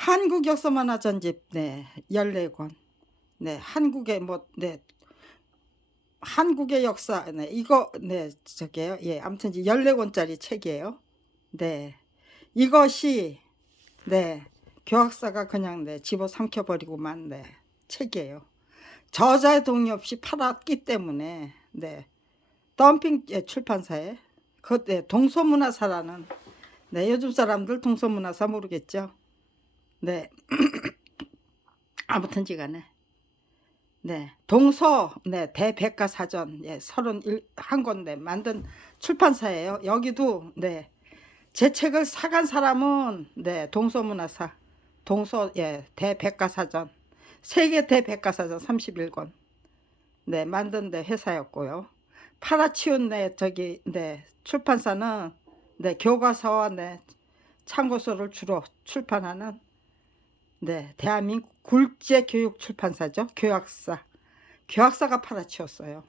한국 역사 만화 전집 네 14권. 네 한국의 네 한국의 역사 네 이거 네 저게요. 예 아무튼 이제 14권짜리 책이에요. 네. 이것이 네 교학사가 그냥 네 집어삼켜 버리고만 네 책이에요. 저자의 동의 없이 팔았기 때문에 네 덤핑 예 출판사에 그 네 동서문화사라는 네 요즘 사람들 동서문화사 모르겠죠. 네 아무튼지간에 네 동서 네 대백과사전 예 31권 네 만든 출판사예요. 여기도 네 제 책을 사간 사람은 네 동서문화사 동서 예 대백과사전 세계 대백과사전 31권 네 만든 네 회사였고요. 팔아치운 네 저기 네 출판사는 네 교과서와 네 참고서를 주로 출판하는 네 대한민국 국제교육출판사죠. 교학사가 팔아치웠어요.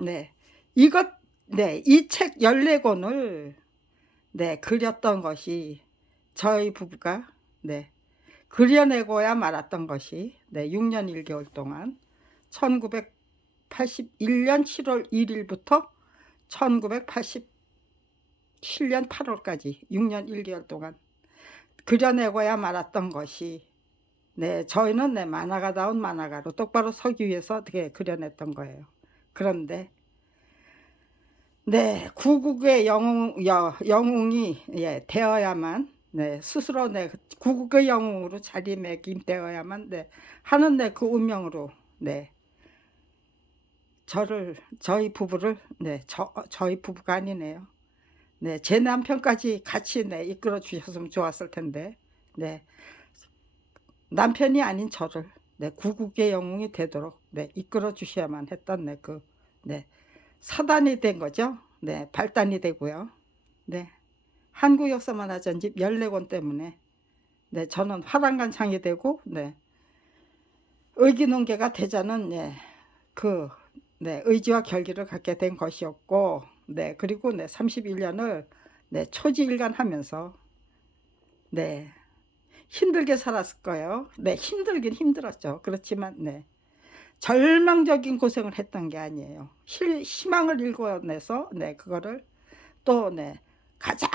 네 이것 네 이 책 14권을 네 그렸던 것이 저희 부부가 네 그려내고야 말았던 것이 네 6년 1개월 동안 1981년 7월 1일부터 1987년 8월까지 6년 1개월 동안 그려내고야 말았던 것이 네 저희는 네 만화가다운 만화가로 똑바로 서기 위해서 어떻게 그려냈던 거예요. 그런데 네 구국의 영웅이 예 되어야만 네 스스로 네 구국의 영웅으로 자리매김되어야만 네 하는 네 그 운명으로 네 저희 부부를 네 저희 부부가 아니네요. 네 제 남편까지 같이 네 이끌어 주셨으면 좋았을 텐데 네 남편이 아닌 저를 네 구국의 영웅이 되도록 네 이끌어 주셔야만 했던 네 네 사단이 된 거죠. 네 발단이 되고요. 네 한국 역사 만화 전집 14권 때문에 네 저는 화랑간창이 되고 네 의기농계가 되자는 네 네 의지와 결기를 갖게 된 것이었고 네 그리고 네 31년을 네 초지일관하면서 네 힘들게 살았을 거예요. 네 힘들긴 힘들었죠. 그렇지만 네 절망적인 고생을 했던 게 아니에요. 희망을 일궈내서 네 그거를 또 네 가장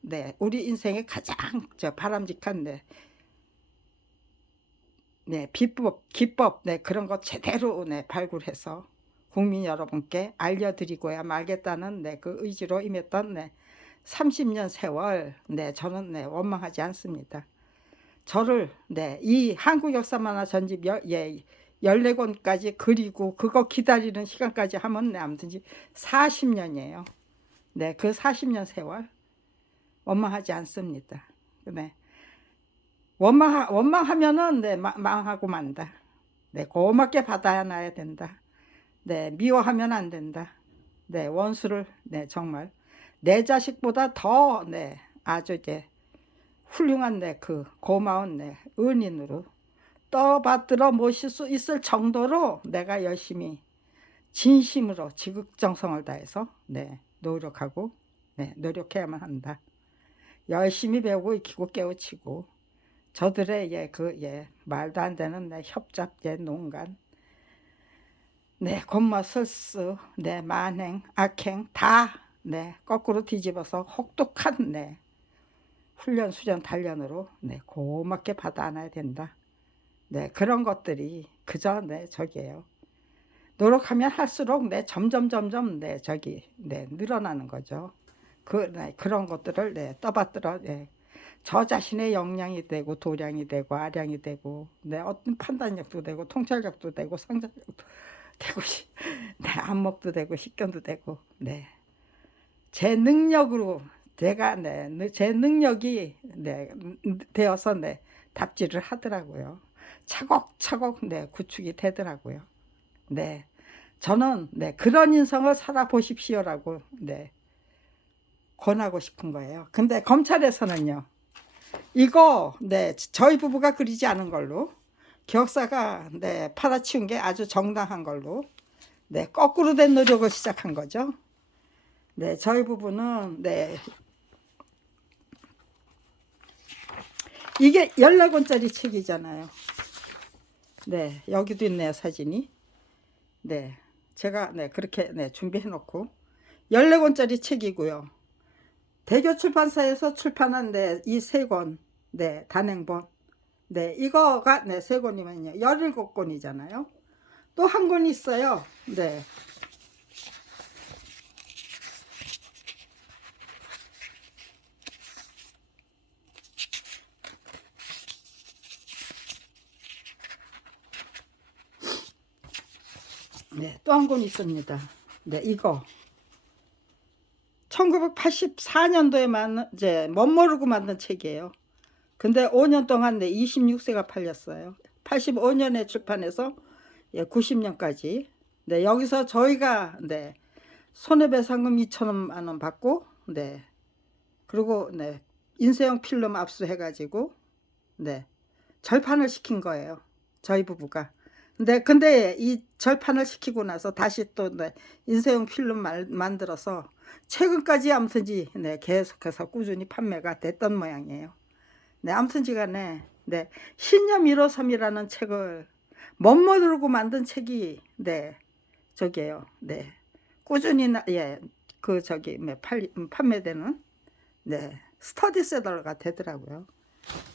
네 우리 인생의 가장 바람직한 네 기법 네 그런 거 제대로 네 발굴해서 국민 여러분께 알려드리고야 말겠다는 네 그 의지로 임했던 네 30년 세월 네 저는 네 원망하지 않습니다. 저를 네 이 한국 역사 만화 전집 14권까지 그리고 그거 기다리는 시간까지 하면 네 아무튼 40년이에요. 네 그 40년 세월 원망하지 않습니다. 네 원망하면은 네 망하고 만다. 네 고맙게 받아놔야 된다. 네 미워하면 안 된다. 네 원수를 네 정말 내 자식보다 더 네 아주 이제 훌륭한 네 고마운 네 은인으로 떠받들어 모실 수 있을 정도로 내가 열심히 진심으로 지극정성을 다해서 네 노력하고 네 노력해야만 한다. 열심히 배우고 익히고 깨우치고 저들의 말도 안 되는 네 협잡 농간 네 권모설수 네 만행 악행 다 네 거꾸로 뒤집어서 혹독한 네 훈련 수련 단련으로 네 고맙게 받아 안아야 된다. 네 그런 것들이 그저 네 저기예요. 노력하면 할수록 네 점점 네 네 늘어나는 거죠. 네, 그런 것들을 네 떠받들어 네 저 자신의 역량이 되고 도량이 되고 아량이 되고 네 어떤 판단력도 되고 통찰력도 되고 상상력도 되고 네 안목도 되고 식견도 되고 네 제 능력으로 제가 네 제 능력이 네 되어서 네 답지를 하더라고요. 차곡차곡 네 구축이 되더라고요. 네 저는 네 그런 인성을 살아보십시오라고 네 권하고 싶은 거예요. 근데 검찰에서는요 이거 네 저희 부부가 그리지 않은 걸로 기억사가 네 팔아치운 게 아주 정당한 걸로 네 거꾸로 된 노력을 시작한 거죠. 네 저희 부부는 네 이게 14권짜리 책이잖아요. 네, 여기도 있네요, 사진이. 네, 제가 네, 그렇게 네, 준비해 놓고 14권짜리 책이고요. 대교 출판사에서 출판한 네, 이 세 권, 네, 단행본. 네, 이거가 네, 세 권이면요. 17권이잖아요. 또 한 권 있어요. 네. 네, 또 한 권 있습니다. 네, 이거 1984년도에 이제 멋모르고 만든 책이에요. 근데 5년 동안 네, 26세가 팔렸어요. 85년에 출판해서 90년까지. 네, 여기서 저희가 네, 손해배상금 2천만 원 받고 네. 그리고 네. 인쇄용 필름 압수해가지고 네. 절판을 시킨 거예요. 저희 부부가. 근데 이 절판을 시키고 나서 다시 또 네, 인쇄용 필름 만들어서 최근까지 아무튼지 네, 계속해서 꾸준히 판매가 됐던 모양이에요. 네, 아무튼지간에 네, 신념 153이라는 책을 멋모르고 만든 책이 네, 저기에요. 네, 꾸준히 예, 그 저기 판매되는 네, 스터디셀러가 되더라고요.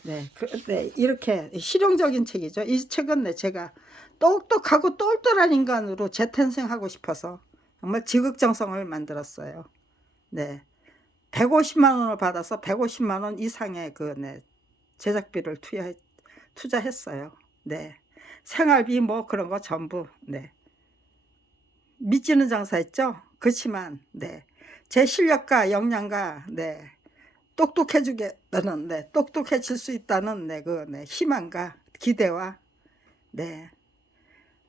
네, 네, 이렇게 실용적인 책이죠. 이 책은 네, 제가 똑똑하고 똘똘한 인간으로 재탄생하고 싶어서 정말 지극정성을 만들었어요. 네, 150만 원을 받아서 150만 원 이상의 그 네, 제작비를 투자했어요. 네, 생활비 뭐 그런 거 전부 네, 믿지는 장사했죠. 그렇지만 네, 제 실력과 역량과 네, 똑똑해지겠다는 네, 똑똑해질 수 있다는 네, 그 네, 희망과 기대와 네,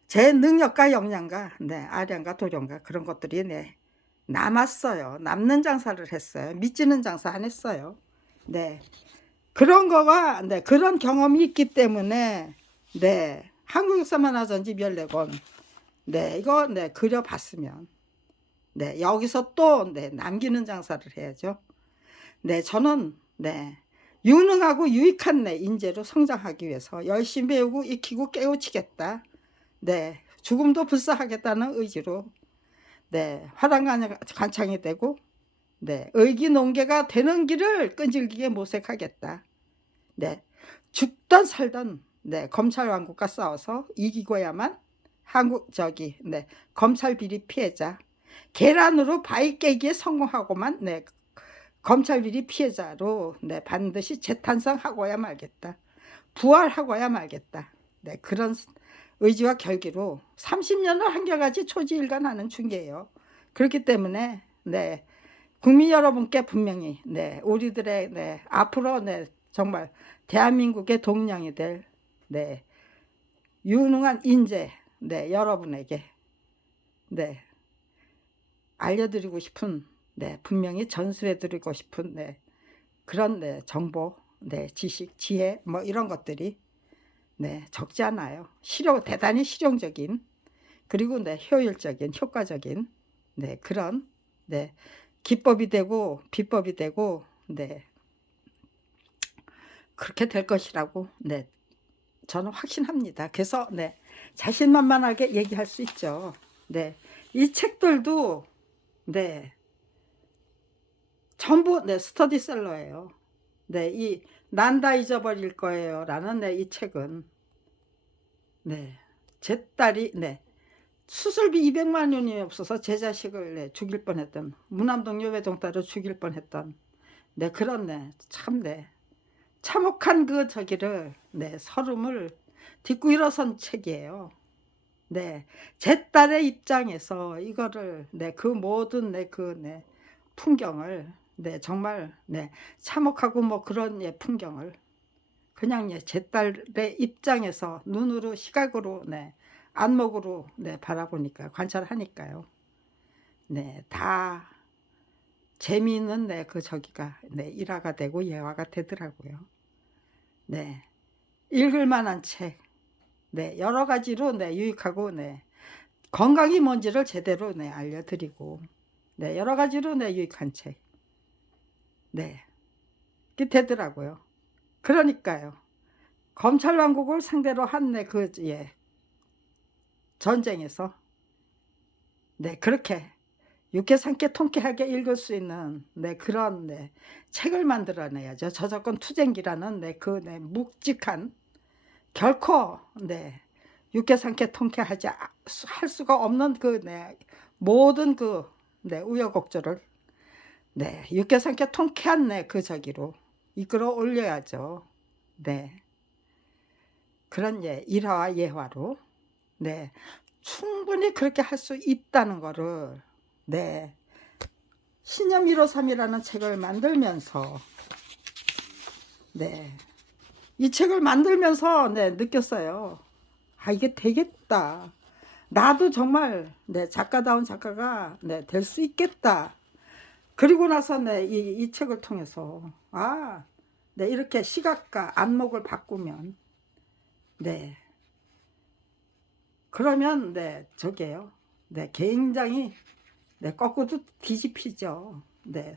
제 능력과 역량과 네, 아량과 도량과 그런 것들이 네, 남았어요. 남는 장사를 했어요. 믿지는 장사 안 했어요. 네, 그런 거가 네, 그런 경험이 있기 때문에 네, 한국 역사만 하전집 14권 네, 이거 네, 그려봤으면 네, 여기서 또 네, 남기는 장사를 해야죠. 네, 저는 네, 유능하고 유익한 네, 인재로 성장하기 위해서 열심히 배우고 익히고 깨우치겠다. 네, 죽음도 불사하겠다는 의지로 네, 화랑간창이 되고 네, 의기농계가 되는 길을 끈질기게 모색하겠다. 네, 죽던 살던 네, 검찰 왕국과 싸워서 이기고야만 한국 저기 네, 검찰 비리 피해자 계란으로 바위 깨기에 성공하고만 네, 검찰 비리 피해자로 네, 반드시 재탄생하고야 말겠다. 부활하고야 말겠다. 네, 그런 의지와 결기로 30년을 한결같이 초지일관하는 중이에요. 그렇기 때문에 네, 국민 여러분께 분명히 네, 우리들의 네, 앞으로 네, 정말 대한민국의 동량이 될 네, 유능한 인재 네, 여러분에게 네, 알려드리고 싶은 네, 분명히 전수해드리고 싶은 네, 그런 네, 정보, 네, 지식, 지혜 뭐 이런 것들이 네, 적지 않아요. 대단히 실용적인 그리고 네, 효율적인, 효과적인 네, 그런 네, 기법이 되고 비법이 되고 네, 그렇게 될 것이라고 네, 저는 확신합니다. 그래서 네, 자신만만하게 얘기할 수 있죠. 네, 이 책들도 네, 전부 네, 스터디셀러예요. 네, 이 난 다 잊어버릴 거예요 라는 네, 이 책은 네, 제 딸이 네, 수술비 200만 원이 없어서 제 자식을 네, 죽일 뻔했던 무남동 여배동딸을 죽일 뻔했던 네, 그런 네, 참 네, 참혹한 그 저기를 네, 서름을 딛고 일어선 책이에요. 네, 제 딸의 입장에서 이거를 네, 그 모든 네, 그 네, 풍경을 네, 정말 네, 참혹하고 뭐 그런 예, 풍경을 그냥 예, 제 딸의 입장에서 눈으로 시각으로 네, 안목으로 네, 바라보니까 관찰하니까요. 네, 다 재미있는 네, 그 저기가 네, 일화가 되고 예화가 되더라고요. 네, 읽을 만한 책. 네, 여러 가지로 네, 유익하고 네, 건강이 뭔지를 제대로 네, 알려드리고 네, 여러 가지로 네, 유익한 책. 네, 이렇게 되더라고요. 그러니까요. 검찰 왕국을 상대로 한 예, 전쟁에서 그렇게 육개삼개 통쾌하게 읽을 수 있는 그런 책을 만들어내야죠. 저작권 투쟁기라는 묵직한 결코 육개삼개 통쾌하지 할 수가 없는 모든 우여곡절을 육개삼개 통쾌한 그 저기로 이끌어 올려야죠. 그런 일화와 예화로 충분히 그렇게 할 수 있다는 거를 신념 153이라는 책을 만들면서 이 책을 만들면서 느꼈어요. 아, 이게 되겠다. 나도 정말 작가다운 작가가 될 수 있겠다. 그리고 나서 이 책을 통해서 이렇게 시각과 안목을 바꾸면 그러면 저게요. 굉장히 거꾸로 뒤집히죠.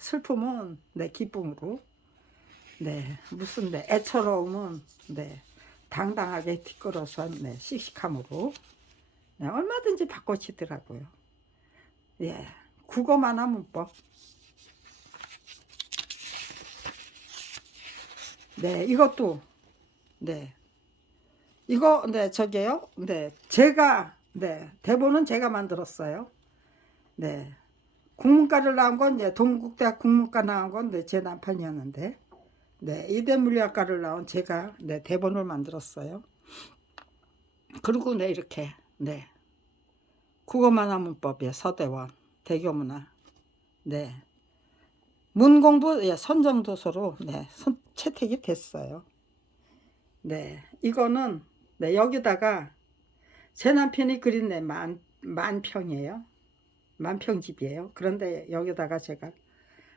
슬픔은 기쁨으로 무슨 애처로움은 당당하게 뒷걸어선 씩씩함으로 얼마든지 바꿔치더라고요. 국어 만화 문법. 이것도 이거 저게요. 제가 대본은 제가 만들었어요. 국문과를 나온 건 동국대학 국문과 나온 건 제 남편이었는데 이대물리학과를 나온 제가 대본을 만들었어요. 그리고 이렇게 국어 만화 문법이요. 서대원 대교문화 문공부 선정도서로 채택이 됐어요. 이거는 여기다가 제 남편이 그린 만평이에요. 만평집이에요. 그런데 여기다가 제가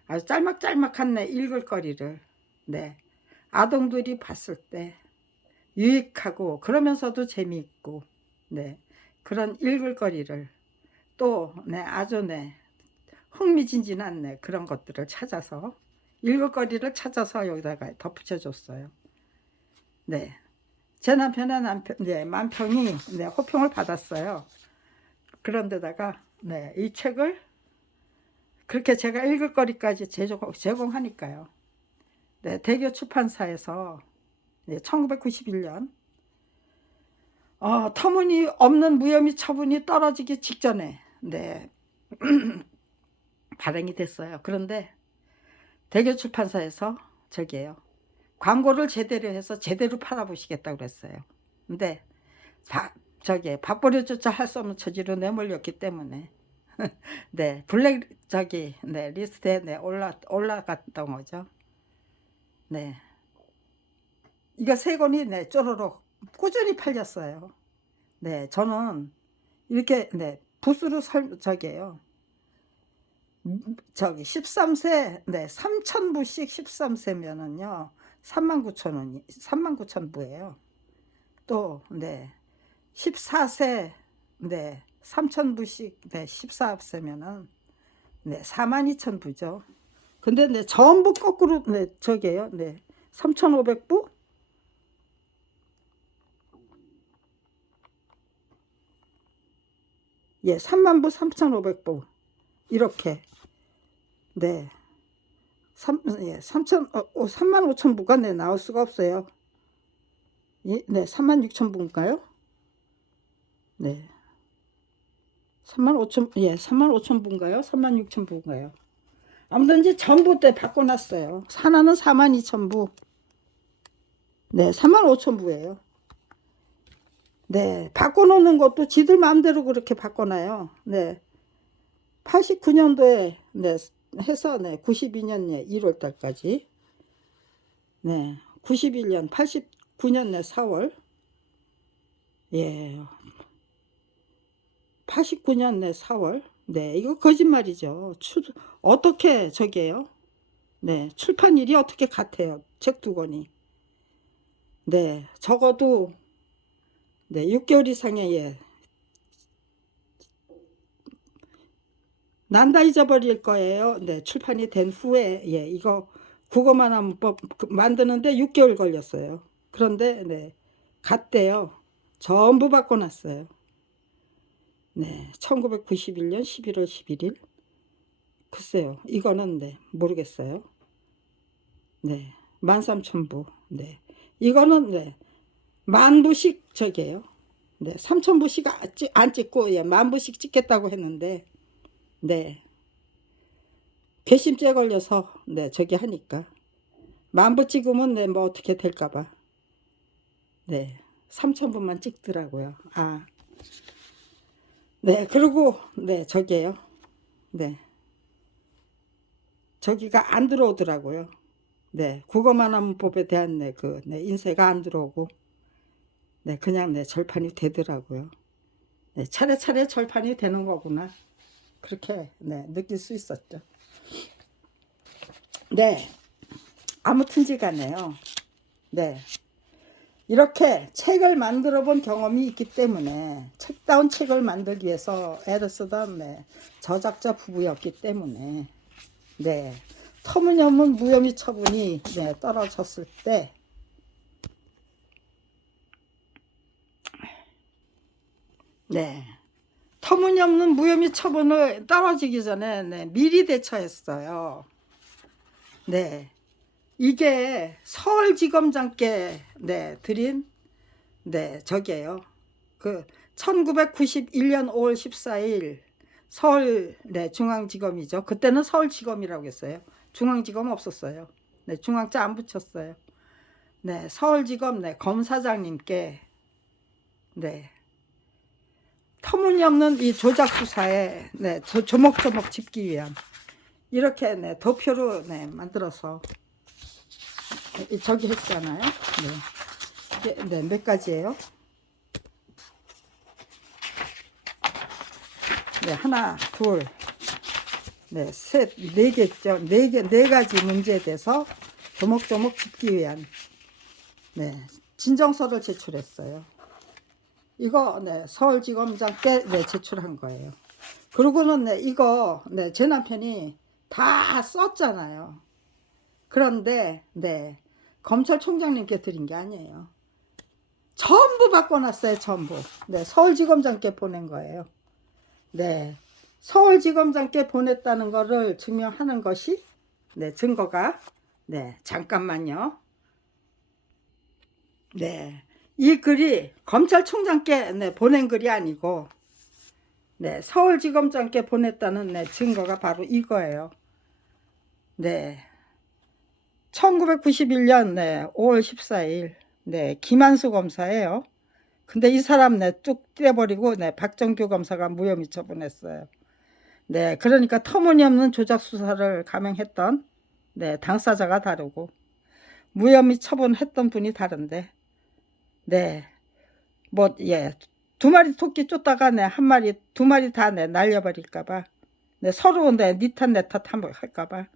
아주 짤막짤막한 읽을 거리를 아동들이 봤을 때 유익하고 그러면서도 재미있고 그런 읽을 거리를 또 아주 흥미진진한 그런 것들을 찾아서 읽을 거리를 찾아서 여기다가 덧붙여 줬어요. 제 남편의 만평이 호평을 받았어요. 그런데다가 이 책을 그렇게 제가 읽을 거리까지 제공하니까요. 대교 출판사에서 1991년 터무니없는 무혐의 처분이 떨어지기 직전에 발행이 됐어요. 그런데 대교 출판사에서 저기에요. 광고를 제대로 해서 제대로 팔아보시겠다고 그랬어요. 근데 밥벌이조차 할 수 없는 처지로 내몰렸기 때문에 블랙 리스트에 올라갔던 거죠. 이거 세 권이 쪼로록 꾸준히 팔렸어요. 저는 이렇게 부수로 13세 3,000부씩 13세면은요 39,000원이 39,000부예요. 또 14세 3,000부씩 14세면은 42,000부죠. 근데 전부 거꾸로 저게요. 3,500부? 예, 30,000부 3,500부 이렇게 35,000부가 나올 수가 없어요. 36,000부인가요? 35,000부인가요? 36,000부인가요? 아무튼 이제 전부 바꿔놨어요. 하나는 42,000부. 35,000부예요. 바꿔놓는 것도 지들 마음대로 그렇게 바꿔놔요. 89년도에 해서 92년 1월 달까지 91년 89년 4월 89년 4월 이거 거짓말이죠. 어떻게 저게요? 출판일이 어떻게 같아요? 책 두 권이 적어도 6개월 이상의 난다 잊어버릴 거예요. 출판이 된 후에 이거 국어만화문법 만드는데 6개월 걸렸어요. 그런데 네, 갔대요. 전부 바꿔놨어요. 네, 1991년 11월 11일. 글쎄요, 이거는 네, 모르겠어요. 네, 13,000부. 네, 이거는 네, 10,000부씩 저기예요. 네, 3,000부씩 안 찍고 예, 10,000부씩 찍겠다고 했는데 네, 괘씸죄 걸려서 네, 저기 하니까 10,000부 찍으면 네, 뭐 어떻게 될까봐 네, 3,000부만 찍더라고요. 아, 네, 그리고 네, 저기예요. 네, 저기가 안 들어오더라고요. 네, 국어만화문법에 대한 네, 네, 인쇄가 안 들어오고 네, 그냥 네, 절판이 되더라고요. 네, 차례차례 절판이 되는 거구나. 그렇게 네, 느낄 수 있었죠. 네, 아무튼지간에요. 네, 이렇게 책을 만들어 본 경험이 있기 때문에 책다운 책을 만들기 위해서 애를 쓰던 네, 저작자 부부였기 때문에 네, 터무니없는 무혐의 처분이 네, 떨어졌을 때 네, 터무니없는 무혐의 처분을 떨어지기 전에 네, 미리 대처했어요. 네, 이게 서울지검장께 네, 드린 네, 저기예요. 그 1991년 5월 14일 서울 네, 중앙지검이죠. 그때는 서울지검이라고 했어요. 중앙지검 없었어요. 네, 중앙자 안 붙였어요. 네, 서울지검 네, 검사장님께 네, 터무니없는 이 조작 수사에 네, 조목조목 짚기 위한 이렇게 네, 도표로 네, 만들어서 저기 했잖아요. 네, 네, 몇 가지예요? 네, 하나, 둘, 네, 셋, 네 개죠. 네 가지 문제에 대해서 조목조목 짚기 위한 네, 진정서를 제출했어요. 이거 네, 서울지검장께 네, 제출한 거예요. 그리고는 네, 이거 네, 제 남편이 다 썼잖아요. 그런데 네, 검찰총장님께 드린 게 아니에요. 전부 바꿔놨어요. 전부. 네, 서울지검장께 보낸 거예요. 네, 서울지검장께 보냈다는 거를 증명하는 것이 네, 증거가 네, 잠깐만요. 네, 이 글이 검찰총장께 네, 보낸 글이 아니고 네, 서울지검장께 보냈다는 네, 증거가 바로 이거예요. 네, 1991년 네, 5월 14일 네, 김한수 검사예요. 근데 이 사람 네, 뚝 떼버리고 네, 박정규 검사가 무혐의 처분했어요. 네, 그러니까 터무니없는 조작 수사를 감행했던 네, 당사자가 다르고 무혐의 처분했던 분이 다른데 네, 뭐 예, 두 마리 토끼 쫓다가 네, 한 마리 두 마리 다 네, 날려버릴까봐 네, 서로 네, 니 탓 내 탓 할까봐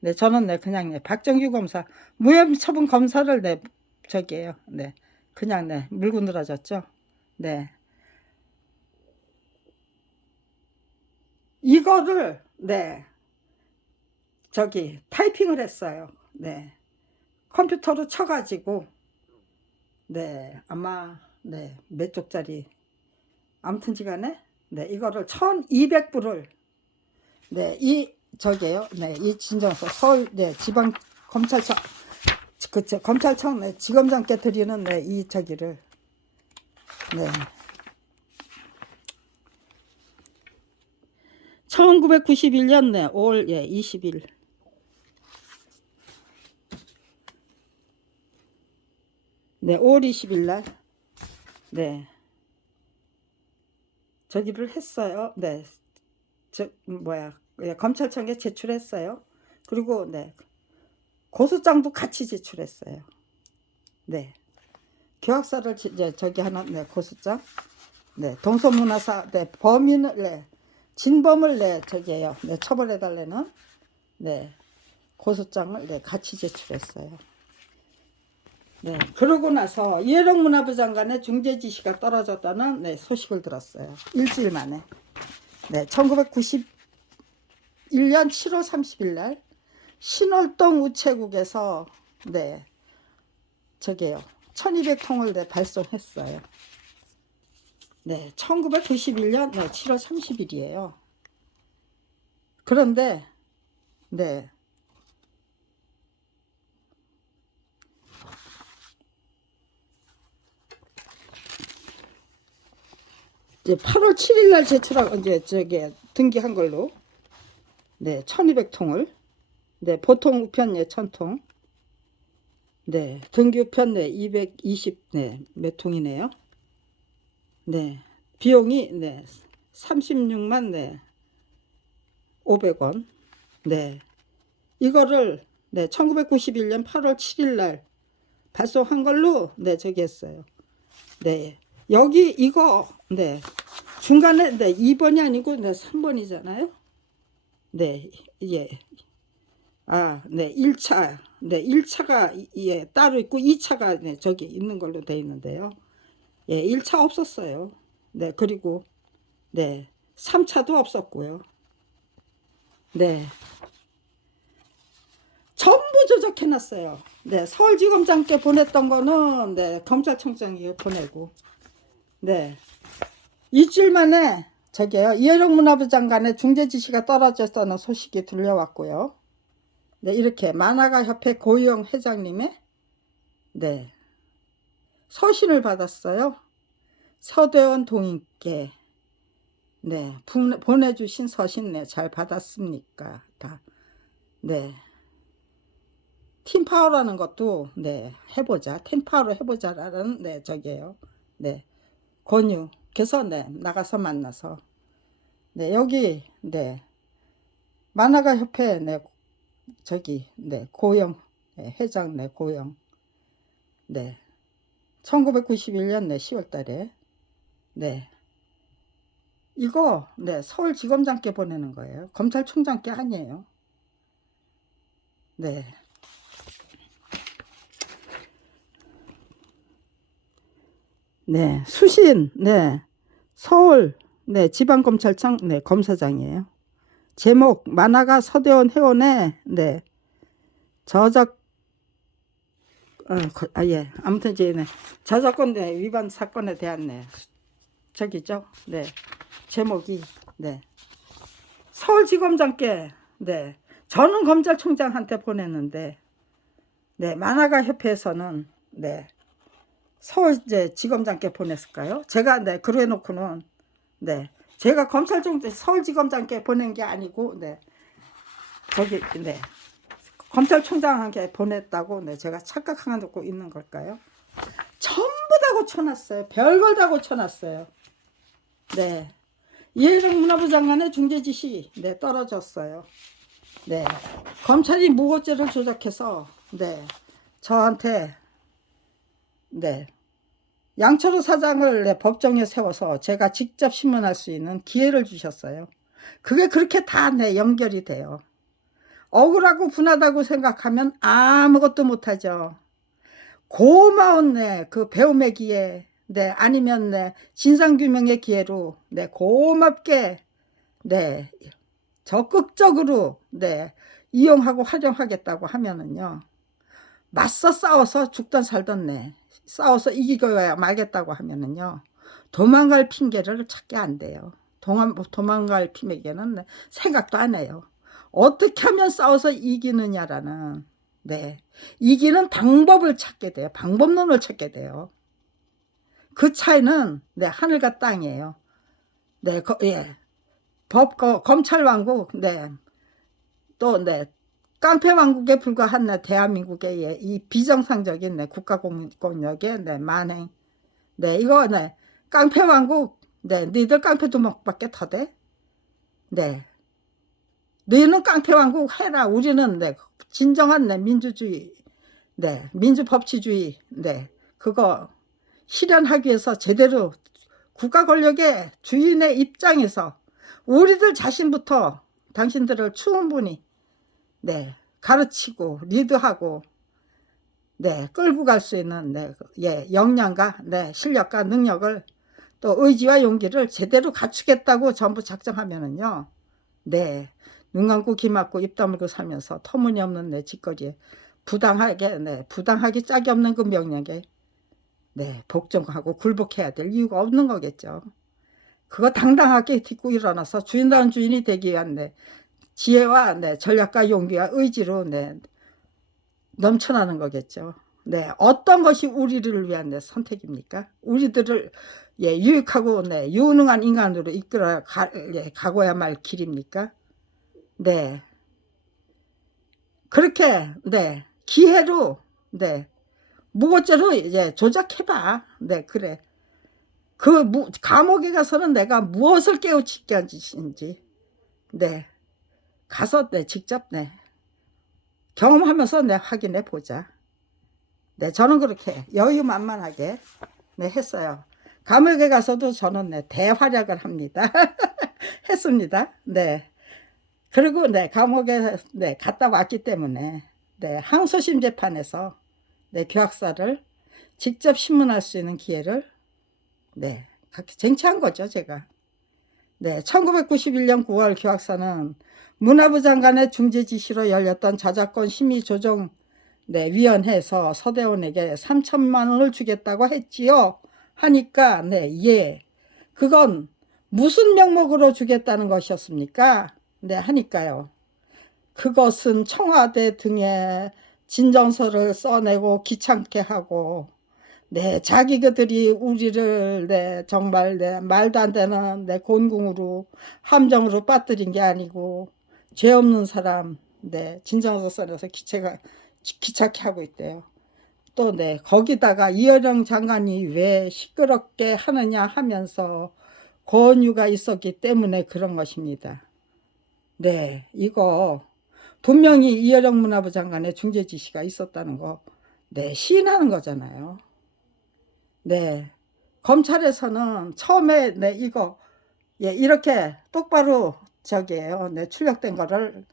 네, 저는 네, 그냥 네, 박정규 검사 무혐의 처분 검사를 네, 저기에요. 네, 그냥 네, 물고 늘어졌죠. 네, 이거를 네, 저기 타이핑을 했어요. 네, 컴퓨터로 쳐가지고 네, 아마 네, 몇 쪽짜리 아무튼지간에 네, 이거를 1,200부를 네, 이 저기에요. 네, 이 진정서 서울 네, 지방 검찰청 그쵸 검찰청 네, 지검장께 드리는 네, 이 저기를 네, 1991년 네, 5월 예, 20일 네, 5월 20일 날 네, 저기를 했어요. 네, 저 뭐야 예, 검찰청에 제출했어요. 그리고 네, 고소장도 같이 제출했어요. 네, 계약서를 저기 하나 네, 고소장 네, 동서문화사 네, 범인을 네, 진범을 네, 저기에요. 네, 처벌해 달라는 네, 고소장을 네, 같이 제출했어요. 네, 그러고 나서 이해령 문화부 장관의 중재 지시가 떨어졌다는 네, 소식을 들었어요. 일주일 만에. 네, 1991년 7월 30일 날 신월동 우체국에서 네 저게요 1200통을 네, 발송했어요. 네 1991년 네, 7월 30일이에요. 그런데 네 이제 8월 7일 날 제출하고 이제 저게 등기한 걸로 네 1200통을 네 보통 우편 네 1000통 네 등기 우편 네 220 네 몇 통이네요. 네 비용이 네 36만 네 500원 네 이거를 네 1991년 8월 7일 날 발송한 걸로 네 저기 했어요. 네 여기 이거 네 중간에 네 2번이 아니고 네 3번이잖아요. 네 예. 네 1차 네 1차가 예 따로 있고 2차가 네 저기 있는 걸로 돼 있는데요. 예 1차 없었어요. 네 그리고 네 3차도 없었고요. 네 전부 조작해 놨어요. 네 서울지검장께 보냈던 거는 네 검찰청장에 보내고 네 일주일 만에 저기요 이해령 문화부 장관의 중재 지시가 떨어졌다는 소식이 들려왔고요. 네 이렇게 만화가 협회 고유영 회장님의 네 서신을 받았어요. 서대원 동인께 네 보내주신 서신 네 잘 받았습니까? 다 네 팀파워라는 것도 네 해보자 팀파워로 해보자라는 네 저기에요. 네 권유 그래서 네 나가서 만나서 네 여기 네 만화가 협회 네 저기 네 고영 네, 회장 네 고영 네 1991년 네 10월 달에 네 이거 네 서울지검장께 보내는 거예요. 검찰총장께 아니에요. 네. 네, 수신, 네, 서울, 네, 지방검찰청, 네, 검사장이에요. 제목, 만화가 서대원 회원의, 네, 저작, 예, 아무튼 이제, 네, 저작권 네, 위반 사건에 대한, 네, 저기죠, 네, 제목이, 네, 서울지검장께, 네, 저는 검찰총장한테 보냈는데, 네, 만화가 협회에서는, 네, 서울 이제 지검장께 보냈을까요? 제가 네 그래 놓고는 네 제가 검찰총 서울지검장께 보낸 게 아니고 네 저기 네 검찰총장한테 보냈다고 네 제가 착각하고 있는 걸까요? 전부 다 고쳐놨어요. 별걸 다 고쳐놨어요. 네 이해령 문화부 장관의 중재 지시 네 떨어졌어요. 네 검찰이 무고죄를 조작해서 네 저한테 네 양철호 사장을 네, 법정에 세워서 제가 직접 신문할 수 있는 기회를 주셨어요. 그게 그렇게 다 네, 연결이 돼요. 억울하고 분하다고 생각하면 아무것도 못하죠. 고마운 네, 그 배움의 기회, 네, 아니면 네, 진상규명의 기회로 네, 고맙게 네, 적극적으로 네, 이용하고 활용하겠다고 하면은요. 맞서 싸워서 죽던 살던 네. 싸워서 이기고야 말겠다고 하면은요. 도망갈 핑계를 찾게 안 돼요. 도망갈 핑계는 네. 생각도 안 해요. 어떻게 하면 싸워서 이기느냐라는 네. 이기는 방법을 찾게 돼요. 방법론을 찾게 돼요. 그 차이는 네. 하늘과 땅이에요. 네. 예. 검찰 왕국 네. 또 네. 깡패 왕국에 불과한 네, 대한민국의 이 비정상적인 네, 국가공력의 네, 만행. 네, 이거 네, 깡패 왕국. 네, 너희들 깡패 두목밖에 더 돼? 네, 너희는 깡패 왕국 해라. 우리는 네, 진정한 네, 민주주의, 네, 민주법치주의, 네, 그거 실현하기 위해서 제대로 국가 권력의 주인의 입장에서 우리들 자신부터 당신들을 충분히 네, 가르치고 리드하고 네, 끌고 갈 수 있는 네, 예, 역량과 네, 실력과 능력을 또 의지와 용기를 제대로 갖추겠다고 전부 작정하면은요. 네. 눈 감고 귀 막고 입 다물고 살면서 터무니없는 내 짓거리에 부당하기 짝이 없는 그 명령에 복종하고 굴복해야 될 이유가 없는 거겠죠. 그거 당당하게 딛고 일어나서 주인다운 주인이 되기 위한 지혜와 전략과 용기와 의지로 넘쳐나는 거겠죠. 어떤 것이 우리를 위한 선택입니까? 우리들을 유익하고 유능한 인간으로 이끌어 가고야 말 길입니까? 그렇게 기회로 무고죄로 이제 조작해봐. 그래. 그 감옥에 가서는 내가 무엇을 깨우치는지 가서 직접 경험하면서 확인해 보자. 저는 그렇게 여유만만하게 했어요. 감옥에 가서도 저는 대활약을 합니다. 했습니다. 그리고 감옥에 갔다 왔기 때문에 항소심 재판에서 교학사를 직접 신문할 수 있는 기회를 그렇게 쟁취한 거죠, 제가. 1991년 9월 교학사는 문화부 장관의 중재 지시로 열렸던 저작권 심의 조정 위원회에서 서대원에게 3천만 원을 주겠다고 했지요. 하니까 그건 무슨 명목으로 주겠다는 것이었습니까? 하니까요. 그것은 청와대 등에 진정서를 써내고 귀찮게 하고 자기들이 우리를 정말 말도 안 되는 곤궁으로 함정으로 빠뜨린 게 아니고 죄 없는 사람 진정서 써내서 귀찮게 하고 있대요. 또 거기다가 이어령 장관이 왜 시끄럽게 하느냐 하면서 권유가 있었기 때문에 그런 것입니다. 이거 분명히 이어령 문화부 장관의 중재 지시가 있었다는 거 시인하는 거잖아요. 검찰에서는 처음에 이거 이렇게 똑바로 출력된 거를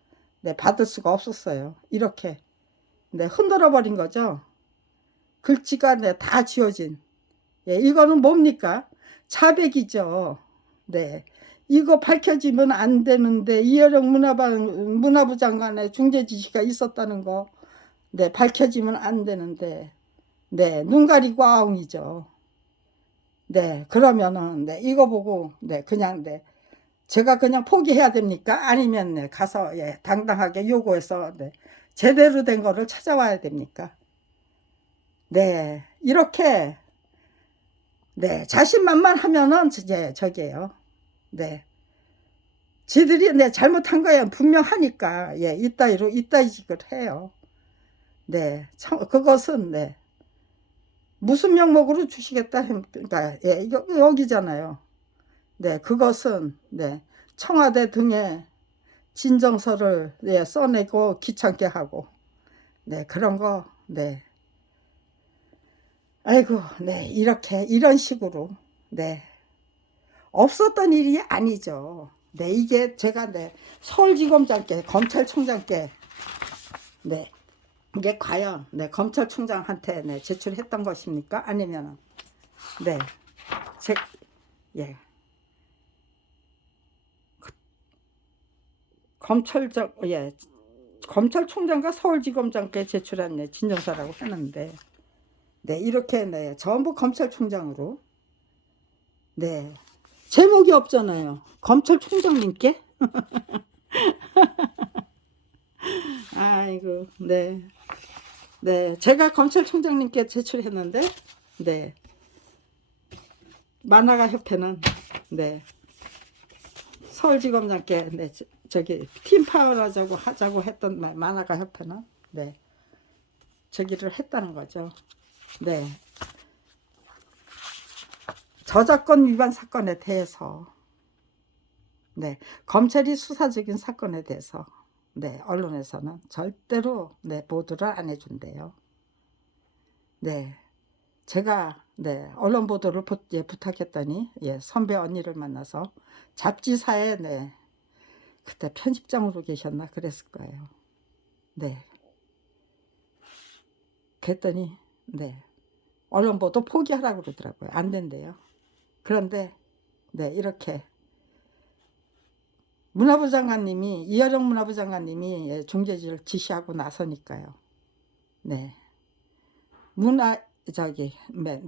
받을 수가 없었어요. 이렇게 흔들어 버린 거죠. 글씨가 다 지워진. 이거는 뭡니까? 자백이죠. 이거 밝혀지면 안 되는데 이어령 문화부 장관의 중재 지시가 있었다는 거 밝혀지면 안 되는데 눈 가리고 아웅이죠. 그러면은 이거 보고 그냥 제가 그냥 포기해야 됩니까? 아니면 가서 당당하게 요구해서 제대로 된 거를 찾아와야 됩니까? 이렇게 자신만만하면은 저기에요. 지들이 잘못한 거예요. 분명하니까 이따위직을 해요. 그것은 무슨 명목으로 주시겠다 그러니까 여기잖아요. 그것은 청와대 등에 진정서를 써내고 귀찮게 하고 그런 거 아이고 이렇게 이런 식으로 없었던 일이 아니죠. 이게 제가 서울지검장께 검찰총장께 이게 과연 검찰총장한테 제출했던 것입니까? 아니면 검찰총장과 서울지검장께 제출한 진정서라고 했는데 이렇게 전부 검찰총장으로 제목이 없잖아요. 검찰총장님께. 아이고 제가 검찰총장님께 제출했는데 만화가 협회는 서울지검장께 저기 팀파워라고 하자고 했던 만화가 협회는 저기를 했다는 거죠. 저작권 위반 사건에 대해서 검찰이 수사적인 사건에 대해서 언론에서는 절대로 보도를 안 해준대요. 제가 언론 보도를 부탁했더니 선배 언니를 만나서 잡지사에 그때 편집장으로 계셨나 그랬을 거예요. 그랬더니 언론 보도 포기하라고 그러더라고요. 안 된대요. 그런데 이렇게 문화부 장관님이 이어령 문화부 장관님이 예, 중재지를 지시하고 나서니까요. 네. 문화 저기 네,